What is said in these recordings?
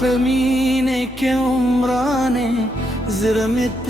पे mine ke umrane zirmit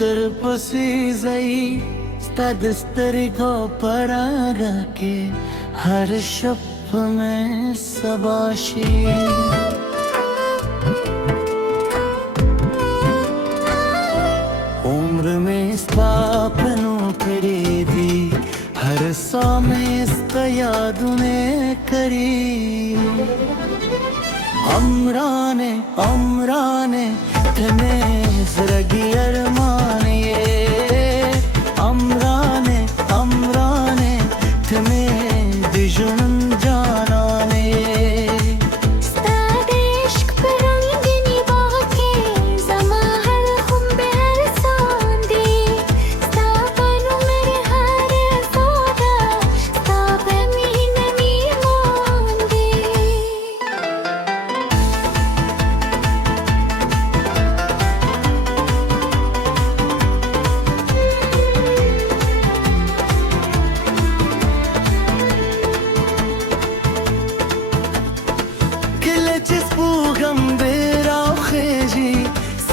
dar pasi zai stadstari go paraga ke har shab mein sabashi उम्र में स्थापनों करी दी हर सौ में इसका याद ने करी अमराने अमराने तुम्हें ज़रगी अरमान ये अमराने अमराने तुम्हें दिजुन जानाने